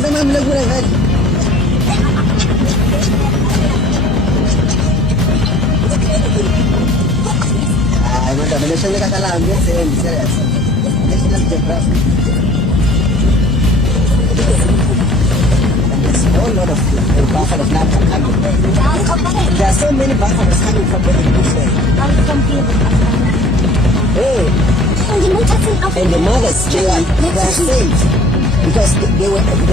sama lagu dah kan. Macam Malaysia ni kata lah ambil saya National Geographic. There's a whole lot of buffaloes now coming. There are so many buffaloes coming from the bush there. Hey. And the mothers, they are safe because the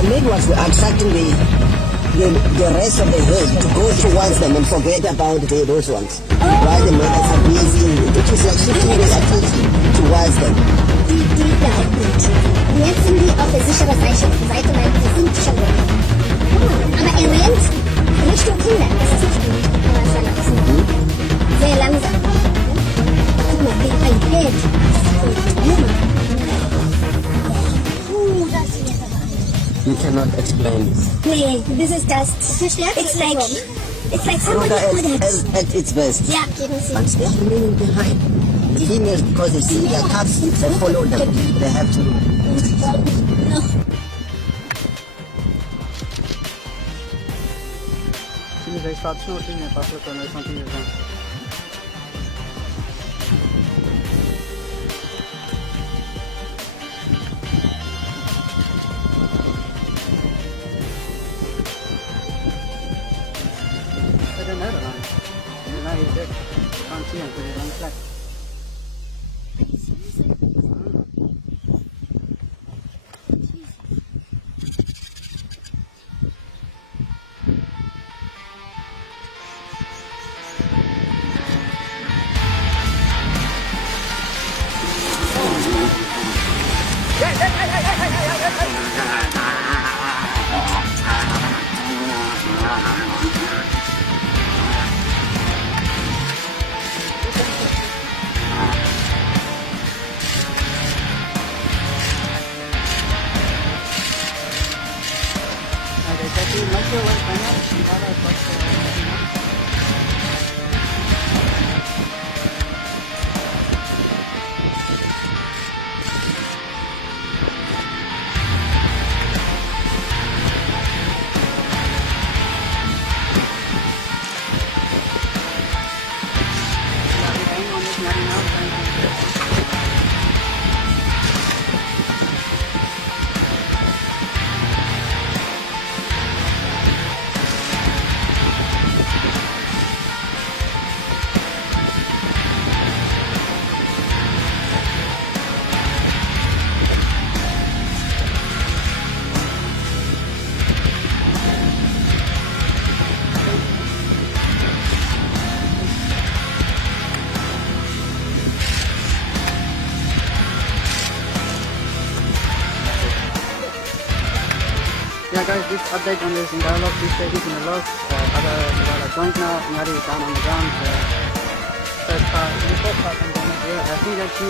main ones were attracting the rest of the herd to go towards them and forget about those ones. While the mothers are busy, which is like shifting their attention towards them. Jetzt sind die auf der sicheren Seite, weil die sind schon weg. Aber er rennt Richtung Kinder. Das ist nicht gut. Aber es war langsam. Sehr langsam. Guck mal, wie ein Bild. You cannot explain this. Nee, this is just. It's like somebody at its best. Yeah, but they're remaining behind. The females, because they see their cubs, they follow them. They have to. They start shooting at us when something is wrong. They don't have a line. Now he's dead. You can't see him because he's on flat. Yeah guys, this update on this in dialogue, please take it in the logs. Other joint now, Ngari down on the ground. Third part, the fourth part, and then here, I think that's you,